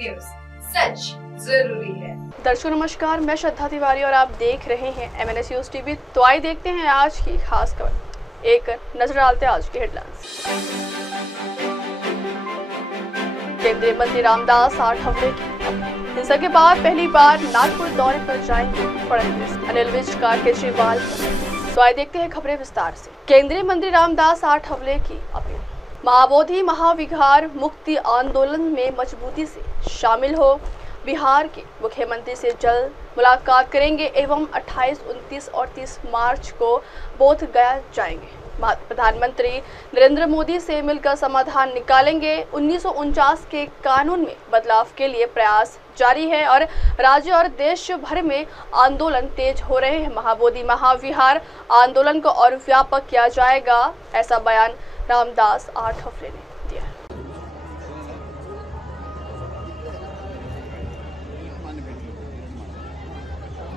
News, सच जरूरी है। दर्शकों नमस्कार, मैं श्रद्धा तिवारी और आप देख रहे हैं MNS न्यूज टीवी। तो आइए देखते हैं आज की खास खबर। एक नजर डालते हैं आज की हेडलाइंस। केंद्रीय मंत्री रामदास आठवले की हिंसा के बाद पहली बार नागपुर दौरे पर जाएंगे फडणवीस, अनिल विज का केजरीवाल। तो आइए देखते हैं खबरें विस्तार से। केंद्रीय मंत्री रामदास आठवले की अपील। महाबोधि महाविहार मुक्ति आंदोलन में मजबूती से शामिल हो, बिहार के मुख्यमंत्री से जल्द मुलाकात करेंगे एवं 28, 29 और 30 मार्च को बोध गया जाएंगे। प्रधानमंत्री नरेंद्र मोदी से मिलकर समाधान निकालेंगे। 1949 के कानून में बदलाव के लिए प्रयास जारी है और राज्य और देश भर में आंदोलन तेज हो रहे हैं। महाबोधि महाविहार आंदोलन को और व्यापक किया जाएगा, ऐसा बयान रामदास आठवले ने दिया।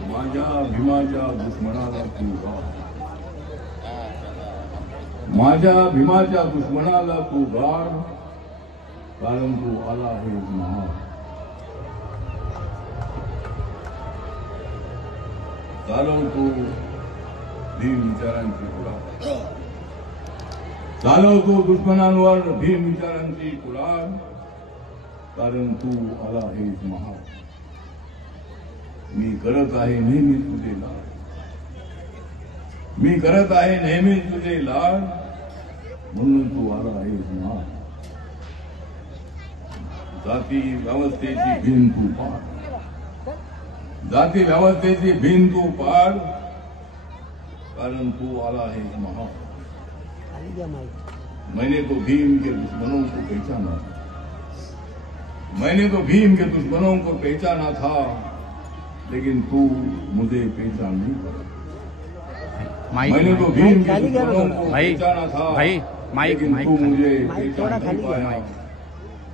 माझ्या भीमाच्या दुश्मनाला तू गार, कारण तू आला आहेस महार. चालव तू भीम विचारांची कुराड, चालव तू दुश्मनांवर भीम विचारांची कुराड, कारण तू आला आहेस महार. मी करत आहे नेहमी तुझे लाड, मी करत आहे नेहमी तुझे लाड, म्हणून तू आला आहेस महार. जाती व्यवस्थेची भिन तू पाड, जाती व्यवस्थेची भिन तू पाड, कारण तू आला आहेस महार. मैंने तो भीम के दुश्मनों को पहचाना, मैंने तो भीम के दुश्मनों को पहचाना था, लेकिन तू मुझे पहचान नहीं पाया. मैंने तो भीम के दुश्मनों को पहचाना था, लेकिन तू मुझे पहचान नहीं पाया.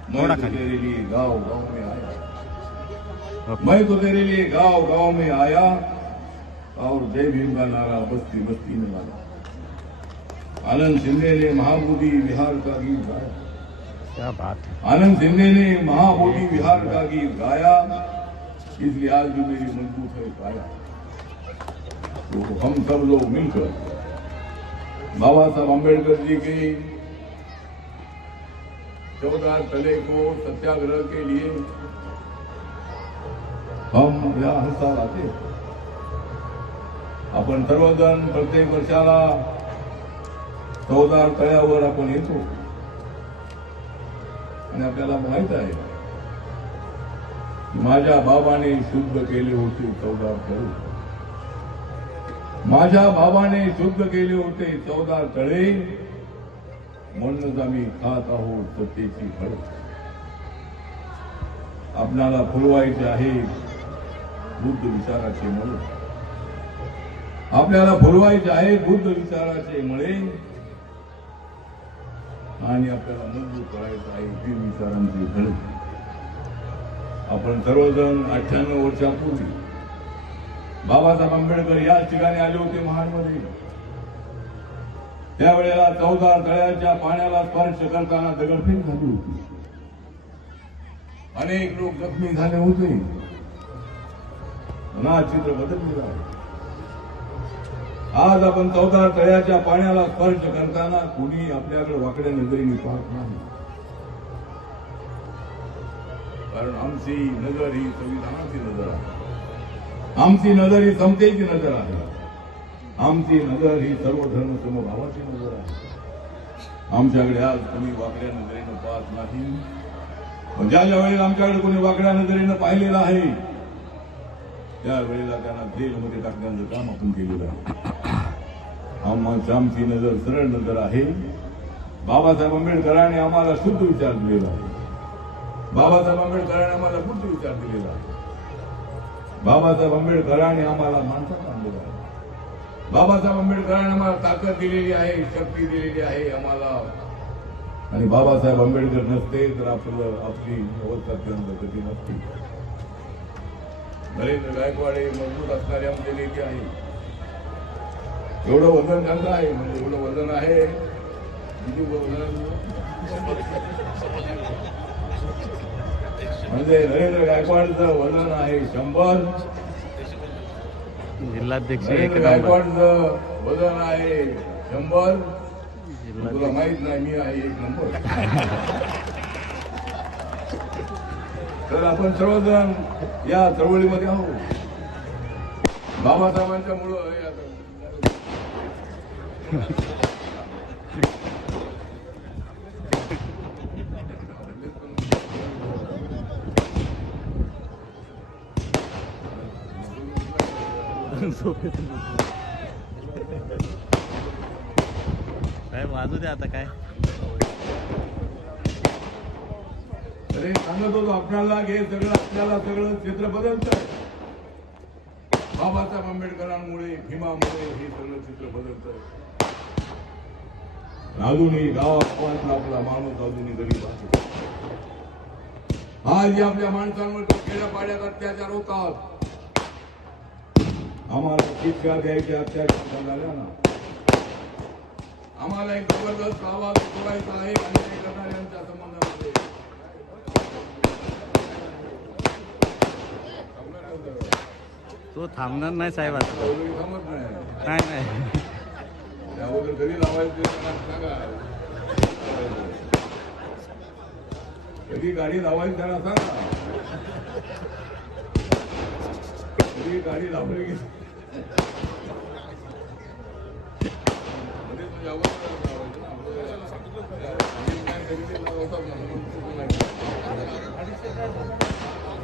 मैं तो तेरे लिए गांव गांव में आया, मैं तो तेरे लिए गांव गांव में आया और जय भीम का नारा बस्ती बस्ती में लगा. आनंद शिंदे ने महाबोधि विहार का गीत गाया, क्या बात है. आनंद शिंदे ने महाबोधि विहार का गीत गाया, इसलिए आज भी मेरी मजबूत है काया. तो हम सब लोग मिलकर बाबा साहब अम्बेडकर जी के 14 तले को सत्याग्रह के लिए हम या हस्ता राहते. आपण सर्वजण प्रत्येक वर्षाला 14 तळ्यावर आपण येतो आणि आपल्याला माहित आहे माझ्या बाबाने शुद्ध केले होते 14 तळे, माझ्या बाबाने शुद्ध केले होते 14 तळे, म्हणूनच आम्ही खात आहोत सत्तेची फळ. आपणाला फुलवायचे आहे बुद्ध विचाराचे मळे, आपल्याला फुलवायचे आहे बुद्ध विचाराचे मळे, आणि आपल्याला मजबूत करायचं आहे भीम विचारांचे फळे. आपण सर्वजण 98 वर्षापूर्वी बाबासाहेब आंबेडकर याच ठिकाणी आले होते महाडमध्ये. त्यावेळेला 14 तळ्याच्या पाण्याला स्पर्श करताना दगडफेक झाली होती, अनेक लोक जखमी झाले होते. पुन्हा चित्र बदललेलं आहे. आज आपण 14 तळ्याच्या पाण्याला स्पर्श करताना कोणी आपल्याकडे वाकड्या नजरेने पाहत नाही, कारण आमची नजर ही संविधानाची नजर आहे, आमची नजर ही समतेची नजर आहे, आमची नजर ही सर्व धर्म समभावाची नजर आहे. आमच्याकडे आज कोणी वाकड्या नजरेनं पाहत नाही, पण ज्या वेळेला आमच्याकडे कोणी वाकड्या नजरेनं पाहिलेलं आहे त्यावेळेला त्यांना जेलमध्ये टाकण्याचं काम आपण केलेलं आहे. आमची नजर सरळ नजर आहे. बाबासाहेब आंबेडकरांनी आम्हाला शुद्ध विचार दिलेला आहे, बाबासाहेब आंबेडकरांनी आम्हाला बुद्ध विचार दिलेला आहे, बाबासाहेब आंबेडकरांनी आम्हाला माणसात आणलेला आहे, बाबासाहेब आंबेडकरांनी आम्हाला ताकद दिलेली आहे, शक्ती दिलेली आहे आम्हाला. आणि बाबासाहेब आंबेडकर नसते तर आपली अवस्था अत्यंत कठीण असते. नरेंद्र गायकवाड हे मजबूत असणारे आमचे नेते आहे. एवढं वजन त्यांचं आहे, म्हणजे एवढं वजन आहे. म्हणजे नरेंद्र गायकवाडचं वजन आहे 100, जिल्हाध्यक्ष एक नरेंद्र नंबर. गायकवाडचं वजन आहे 100. तुला माहित नाही मी आहे 1 नंबर. तर आपण सर्वजण या चळवळीमध्ये आहोत. बाबासाहेबांच्या मुळे काय वाजू दे आता काय. अरे सांगत होतो आपल्याला हे सगळं आपल्याला सगळं चित्र बदलत आहे. बाबासाहेब आंबेडकरांमुळे भीमामुळे हे सगळं चित्र बदलत आहे. अजूनही गावात आपला माणूस अजूनही गरीब आहे. आज आपल्या माणसांवर खेड्यापाड्यात अत्याचार होतात. आम्हाला शिक्षा द्यायचे अत्याचार झाला ना. आम्हाला एक जबरदस्त आवाज उठवायचा आहे अन्याय करणाऱ्यांच्या संबंधामध्ये. तो थांबणार नाही साहेब आता. थांबत नाही. नाही त्याबद्दल कधी लावायचे सांगा. कधी गाडी लावायची त्यांना सांगा. कधी गाडी लावली की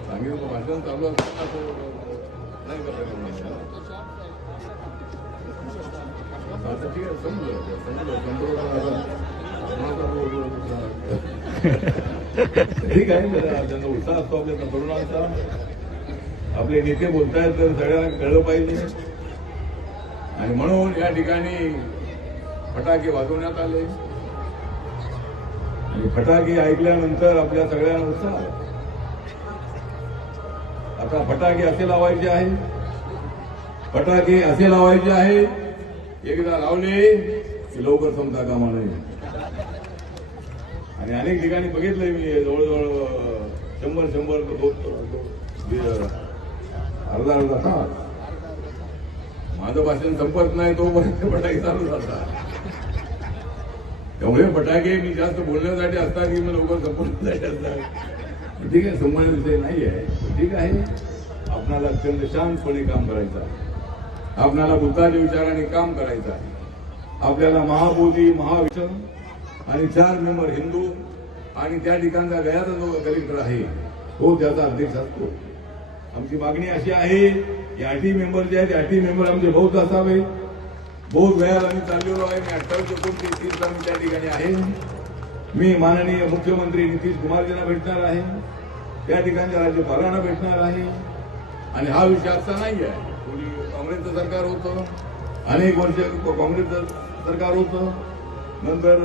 सांगितलं भाषण चालू असताना नाही करायचं. आता ठीक आहे, ठीक आहे. त्यांचा उत्साह असतो आपल्या तरुणांचा. आपले नेते बोलतायत तर सगळ्यांना कळलं पाहिजे. आणि म्हणून या ठिकाणी फटाके वाजवण्यात आले. आणि फटाके ऐकल्यानंतर आपल्या सगळ्यांना उत्साह आला. आता फटाके असे लावायचे आहे. फटाके असे लावायचे आहे एकदा लावले की लवकर संपता कामा नये. आणि अनेक ठिकाणी बघितलंय मी जवळजवळ 100 अर्धा तास माझं भाषण संपत नाही तोपर्यंत फटाके चालू असतात. त्यामुळे फटाके मी जास्त बोलण्यासाठी असतात की मी लवकर संपवण्यासाठी असतात. ठीक आहे, संबंध विषय नाही आहे. ठीक आहे, आपणाला अत्यंत शांतपणे काम करायचं आहे. आपल्याला बुद्धाच्या विचाराने काम करायचं आहे. आपल्याला महाबोधी महाविष्णू आणि 4 मेंबर हिंदू आणि त्या ठिकाणचा गयाचा जो कलेक्टर आहे तो त्याचा अध्यक्ष असतो. आमची मागणी अशी आहे की 8 मेंबर जे आहेत 8 मेंबर आमचे बौद्ध असावे. बौद्ध गयाला आम्ही चाललेलो आहे. मी 28-29 आम्ही त्या ठिकाणी आहे. मी माननीय मुख्यमंत्री नितीश कुमारजींना भेटणार आहे. त्या ठिकाणच्या राज्यपालांना भेटणार आहे. आणि हा विषय असा नाही आहे. काँग्रेसचं सरकार होतं, अनेक वर्ष काँग्रेसचं सरकार होतं. नंतर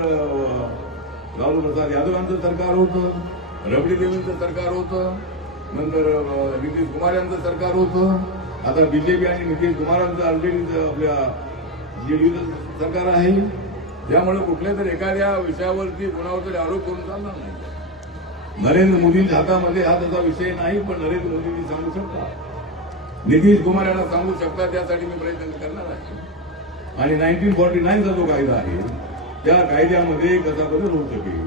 लालू प्रसाद यादव यांचं सरकार होतं, रबडी देवींचं सरकार होतं, नंतर नितीश कुमार यांचं सरकार होतं. आता बीजेपी आणि नितीश कुमारांचं ऑलरेडी आपल्या जेडीयूचं सरकार आहे. त्यामुळे कुठल्या तरी एखाद्या विषयावरती कुणावर तरी आरोप करून चालणार नाही. नरेंद्र मोदींच्या हातामध्ये हा तसा विषय नाही. पण नरेंद्र मोदींनी सांगू शकतात, नितीश कुमार यांना सांगू शकतात. त्यासाठी मी प्रयत्न करणार आहे. आणि 1949चा जो कायदा आहे त्या कायद्यामध्ये कसा बदल होऊ शकेल.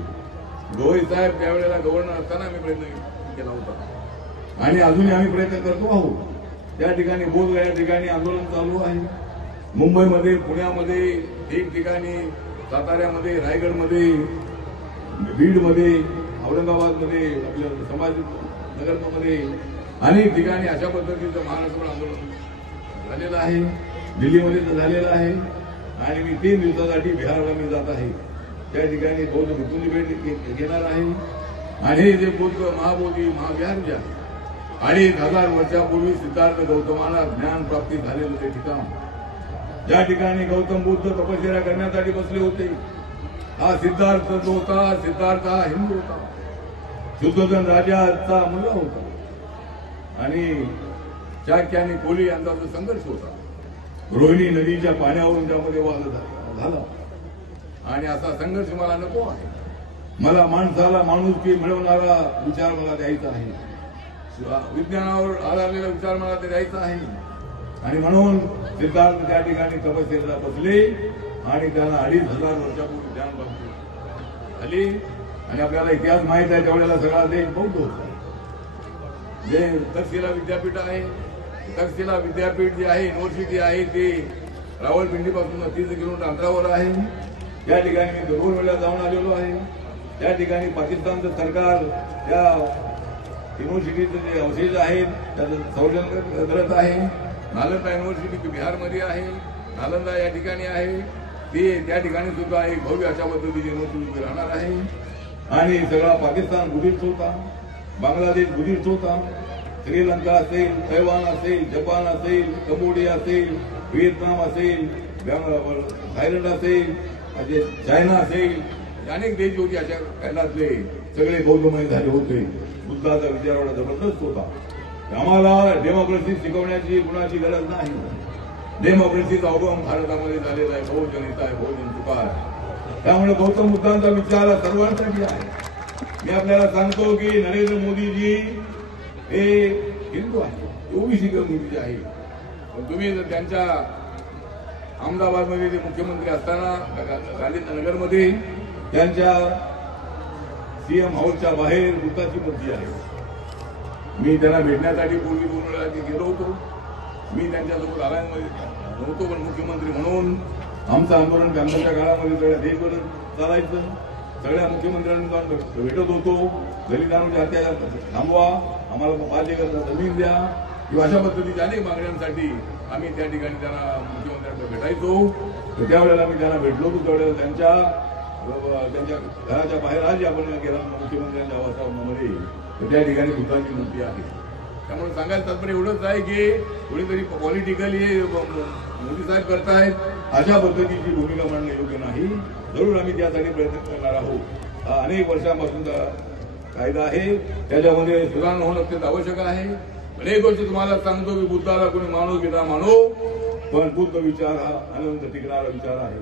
गवई साहेब त्यावेळेला गव्हर्नर असताना आम्ही प्रयत्न केला होता आणि अजूनही आम्ही प्रयत्न करतो आहोत. त्या ठिकाणी बोध या ठिकाणी आंदोलन चालू आहे. मुंबईमध्ये, पुण्यामध्ये, ठिकठिकाणी, साताऱ्यामध्ये, रायगडमध्ये, बीडमध्ये, औरंगाबादमध्ये, आपल्या समाजनगरमध्ये अनेक ठिकाणी अशा पद्धतीचं महाराष्ट्र आंदोलन झालेलं आहे. दिल्लीमध्ये तर झालेलं आहे. आणि मी 3 दिवसासाठी बिहारला मी जात आहे. त्या ठिकाणी बौद्ध भिक्खूंची भेट घेणार आहे. आणि हे जे बौद्ध महाबोधी महाविहार जे आहे 2500 वर्षापूर्वी सिद्धार्थ गौतमाला ज्ञान प्राप्ती झालेलं ते ठिकाण, ज्या ठिकाणी गौतम बुद्ध तपश्चर्या करण्यासाठी बसले होते. हा सिद्धार्थ जो होता, सिद्धार्थ हा हिंदू होता, शुद्धोधन राजाचा मुलगा होता. आणि शाक्य आणि कोली यांचा जो संघर्ष होता रोहिणी नदीच्या पाण्यावरून त्यामध्ये वाद झाला. आणि असा संघर्ष मला नको आहे. मला माणसाला माणुसकी मिळवणारा विचार मला द्यायचा आहे, विज्ञानावर आधारलेला विचार मला ते द्यायचा आहे. आणि म्हणून सिद्धार्थ त्या ठिकाणी तपस्येला बसले आणि त्यांना 2500 वर्षापूर्वी ध्यान झाली. आणि आपल्याला इतिहास माहित आहे, त्यावेळेला सगळा देश बौद्ध होता. जे तक्षशिला विद्यापीठ आहे, तक्षशिला विद्यापीठ जे आहे, युनिव्हर्सिटी आहे, ते रावळपिंडीपासून 30 किलोमीटर अंतरावर आहे. त्या ठिकाणी मी 2 वेळा जाऊन आलेलो आहे. त्या ठिकाणी पाकिस्तानचं सरकार त्या युनिव्हर्सिटीचे जे अवशेष आहेत त्याचं संरक्षण करत आहे. नालंदा युनिव्हर्सिटी बिहारमध्ये आहे, नालंदा या ठिकाणी आहे. ते त्या ठिकाणी सुद्धा एक भव्य अशा पद्धतीची युनिव्हर्सिटी राहणार आहे. आणि सगळा पाकिस्तान बुद्धिस्ट होता, बांगलादेश बुद्धिस्ट होता, श्रीलंका असेल, तैवान असेल, जपान असेल, कंबोडिया असेल, व्हिएतनाम असेल, थायलंड असेल, चायना असेल, अनेक देश होते. अशा खंडातले सगळे बौद्धमय झाले होते. बुद्धाचा विचार एवढा जबरदस्त होता. आम्हाला डेमोक्रेसी शिकवण्याची कुणाची गरज नाही. डेमोक्रेसीचा उगम भारतामध्ये झालेला आहे. बहुजन हित आहे, बहुजन सुख आहे. त्यामुळे गौतम बुद्धांचा विचार सर्वांसाठी आहे. मी आपल्याला सांगतो की नरेंद्र मोदीजी हे हिंदू आहे, ओबीसी कम्युनिटी आहे. पण तुम्ही जर त्यांच्या अहमदाबादमध्ये ते मुख्यमंत्री असताना गांधीनगरमध्ये त्यांच्या सीएम हाऊसच्या बाहेर बुद्धाची मूर्ती आहे. मी त्यांना भेटण्यासाठी पूर्वी 2 वेळा गेलो होतो. मी त्यांच्यासोबत आलायमध्ये नव्हतो, पण मुख्यमंत्री म्हणून आमचं आंदोलन आमच्या काळामध्ये सगळ्या देशभर चालायचं. सगळ्या मुख्यमंत्र्यांना भेटत होतो. दलितांची हत्या थांबवा, आम्हाला 5 एकर जमीन द्या, किंवा अशा पद्धतीच्या अनेक मागण्यांसाठी आम्ही त्या ठिकाणी त्यांना मुख्यमंत्र्यांना भेटायचो. तर त्यावेळेला मी त्यांना भेटलो होतो. त्यावेळेला त्यांच्या घराच्या बाहेर आज आपण गेला मुख्यमंत्र्यांच्या आवासामध्ये, तर त्या ठिकाणी बुद्धांची मूर्ती आहे. त्यामुळे सांगायचं तात्पर्य एवढंच आहे की कोणीतरी पॉलिटिकली मोदी साहेब करतायत अशा पद्धतीची भूमिका मांडणं योग्य नाही. जरूर आम्ही त्यासाठी प्रयत्न करणार आहोत. हा अनेक वर्षांपासूनचा कायदा आहे, त्याच्यामध्ये सुधारणा होणं अत्यंत आवश्यक आहे. पण एक गोष्ट तुम्हाला सांगतो की बुद्धाला कोणी मानो घेता मानो, पण बुद्ध विचार हा अनंत टिकणारा विचार आहे.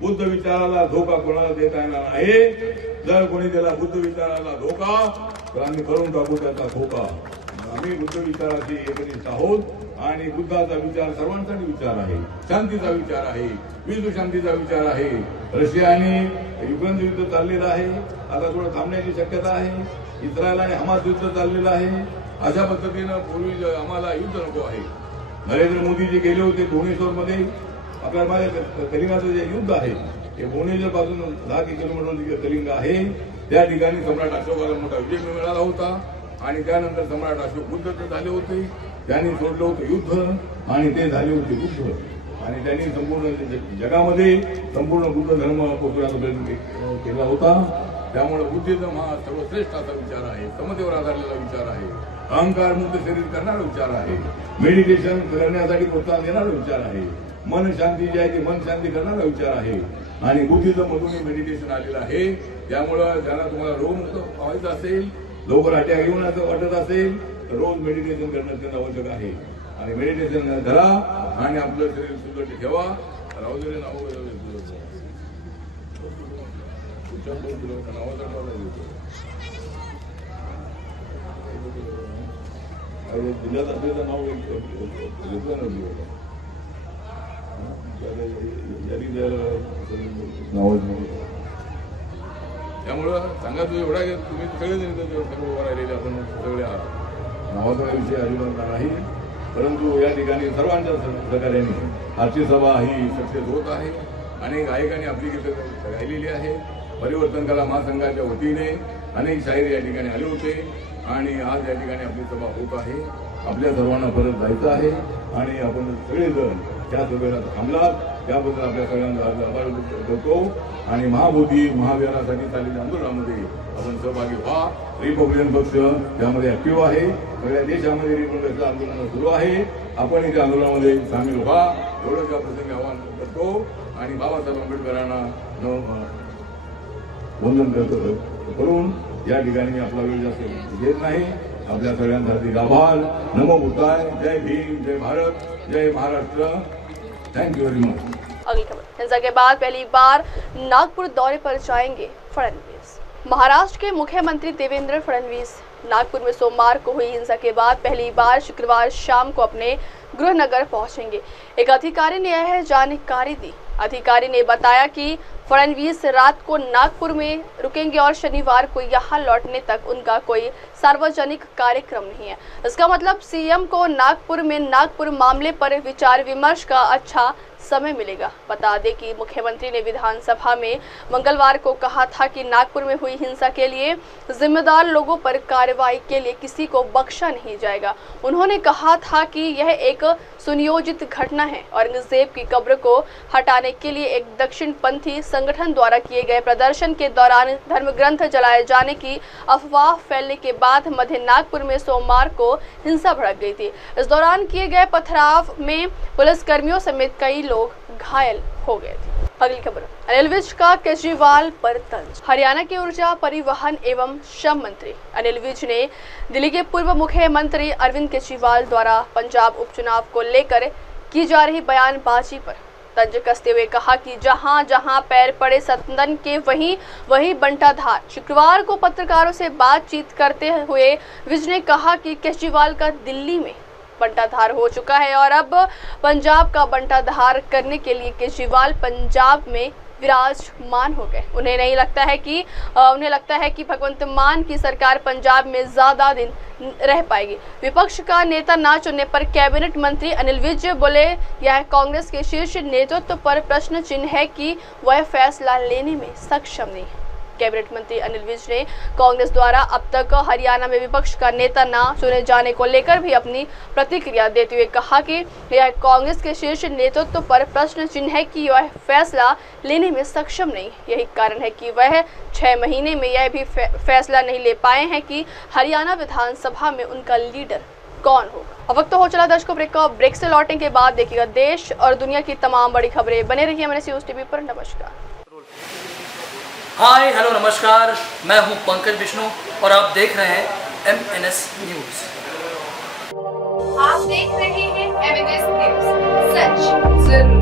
बुद्ध विचाराला धोका कोणाला देता येणार नाही. जर कोणी त्याला बुद्ध विचाराला धोका, तर आम्ही करून टाकू त्याचा धोका. आम्ही बुद्ध विचाराशी एकनिष्ठ आहोत आणि बुद्धाचा विचार सर्वांसाठी विचार आहे, शांतीचा विचार आहे, विश्व शांतीचा विचार आहे. रशियाने युक्रेन युद्ध चाललेलं आहे, आता थोडं थांबण्याची शक्यता आहे. इस्रायल आणि हमास युद्ध चाललेलं आहे. अशा पद्धतीनं पूर्वी आम्हाला युद्ध नको आहे. नरेंद्र मोदीजी गेले होते भुवनेश्वरमध्ये. आपल्याला माझ्या कलिंगाचं जे युद्ध आहे हे भुवनेश्वर पासून 10 किलोमीटर कलिंग आहे. त्या ठिकाणी सम्राट अशोकाला मोठा विजय मिळाला होता. आणि त्यानंतर सम्राट अशोक बुद्ध झाले होते. त्यांनी सोडलं होतं युद्ध आणि ते झाले होते बुद्ध. आणि त्यांनी संपूर्ण जगामध्ये संपूर्ण बुद्ध धर्म पोचवण्याचा प्रयत्न केला होता. त्यामुळे बुद्धिझम हा सर्वश्रेष्ठ असा विचार आहे, समतेवर आधारलेला विचार आहे, अहंकार मुक्त शरीर करणारा विचार आहे, मेडिटेशन करण्यासाठी प्रोत्साहन देणारा विचार आहे, मन शांती जी आहे ती मन शांती करणारा विचार आहे. आणि बुद्धिझम मधून मेडिटेशन आलेलं आहे. त्यामुळं ज्यांना तुम्हाला रोगमुक्त व्हायचं असेल, लवकर अटॅक येऊन असं वाटत असेल, तर रोज मेडिटेशन करणं अत्यंत आवश्यक आहे. आणि मेडिटेशन करा आणि आपलं शरीर सुदृढ ठेवा. राहुल नाव जिल्ह्यात असलेलं नाव त्यामुळं सांगा तू एवढा तुम्ही सगळे राहिलेले आपण सगळे आहात. नावाचा विषय अजिबात नाही, परंतु या ठिकाणी सर्वांच्या सहकार्याने आजची सभा ही सक्सेस होत आहे. अनेक गायकांनी आपली गीतं गायलेली आहे. परिवर्तन कला महासंघाच्या वतीने अनेक शाहीर या ठिकाणी आले होते आणि आज या ठिकाणी आपली सभा होत आहे. आपल्या सर्वांना परत जायचं आहे आणि आपण सगळेजण त्या सभेला थांबलात त्याबद्दल आपल्या सगळ्यांना आभार करतो. आणि महाबोधी महाविहारासाठी चाललेल्या आंदोलनामध्ये आपण सहभागी व्हा. रिपब्लिकन पक्ष त्यामध्ये ऍक्टिव्ह आहे. सगळ्या देशामध्ये रिपब्लिकनचं आंदोलन सुरू आहे. आपण इथे आंदोलनामध्ये सामील व्हा एवढंच या प्रसंगी आवाहन करतो. आणि बाबासाहेब आंबेडकरांना वंदन करून या ठिकाणी मी आपला वेळ जास्त घेत नाही. आपल्या सगळ्यांसाठी आभार. नमो बुद्धाय. जय भीम, जय भारत, जय Maharashtra. Thank you very much. अगली खबर, हिंसा के बाद पहली बार नागपुर दौरे पर जाएंगे फडणवीस। महाराष्ट्र के मुख्यमंत्री देवेंद्र फडणवीस नागपुर में सोमवार को हुई हिंसा के बाद पहली बार शुक्रवार शाम को अपने गृहनगर पहुंचेंगे। एक अधिकारी ने यह जानकारी दी। अधिकारी ने बताया कि फडणवीस रात को नागपुर में रुकेंगे और शनिवार को यहां लौटने तक उनका कोई सार्वजनिक कार्यक्रम नहीं है। इसका मतलब सीएम को नागपुर में नागपुर मामले पर विचार विमर्श का अच्छा समय मिलेगा। बता दें कि मुख्यमंत्री ने विधानसभा में मंगलवार को कहा था कि नागपुर में हुई हिंसा के लिए जिम्मेदार लोगों पर कार्रवाई के लिए किसी को बख्शा नहीं जाएगा। उन्होंने कहा था कि यह एक सुनियोजित घटना है। औरंगजेब की कब्र को हटाने के लिए एक दक्षिणपंथी संगठन द्वारा किए गए प्रदर्शन के दौरान धर्मग्रंथ जलाए जाने की अफवाह फैलने के बाद मध्य नागपुर में सोमवार को हिंसा भड़क गई थी। इस दौरान किए गए पथराव में पुलिसकर्मियों समेत कई लोग घायल हो गए थे। अगली खबर, अनिल विज का केजरीवाल पर तंज। हरियाणा के ऊर्जा परिवहन एवं श्रम मंत्री अनिल विज ने दिल्ली के पूर्व मुख्यमंत्री अरविंद केजरीवाल द्वारा पंजाब उपचुनाव को लेकर की जा रही बयानबाजी पर तंज कसते हुए कहा कि जहां जहां पैर पड़े सदन के वहीं बंटाधार। शुक्रवार को पत्रकारों से बातचीत करते हुए विज ने कहा कि केजरीवाल का दिल्ली में बंटाधार हो चुका है और अब पंजाब का बंटाधार करने के लिए केजरीवाल पंजाब में विराजमान हो गए। उन्हें लगता है कि भगवंत मान की सरकार पंजाब में ज्यादा दिन रह पाएगी। विपक्ष का नेता ना चुनने पर कैबिनेट मंत्री अनिल विज बोले, यह कांग्रेस के शीर्ष नेतृत्व पर प्रश्न चिन्ह है कि वह फैसला लेने में सक्षम नहीं है। कैबिनेट मंत्री अनिल विज ने कांग्रेस द्वारा अब तक हरियाणा में विपक्ष का नेता न चुने जाने को लेकर भी अपनी प्रतिक्रिया देते हुए कहा कि यह कांग्रेस के शीर्ष नेतृत्व पर प्रश्न चिन्ह है कि वह फैसला लेने में सक्षम नहीं। यही कारण है कि वह 6 महीने में यह भी फैसला नहीं ले पाए हैं कि हरियाणा विधानसभा में उनका लीडर कौन होगा। अब वक्त हो चला दर्शकों ब्रेक से लौटने के बाद देखिएगा देश और दुनिया की तमाम बड़ी खबरें। बने रहिए हमारे न्यूज़ टीवी पर। नमस्कार। हाय हेलो नमस्कार, मैं हूं पंकज विष्णु और आप देख रहे हैं MNS न्यूज। आप देख रहे हैं MNS न्यूज, सच जरूर।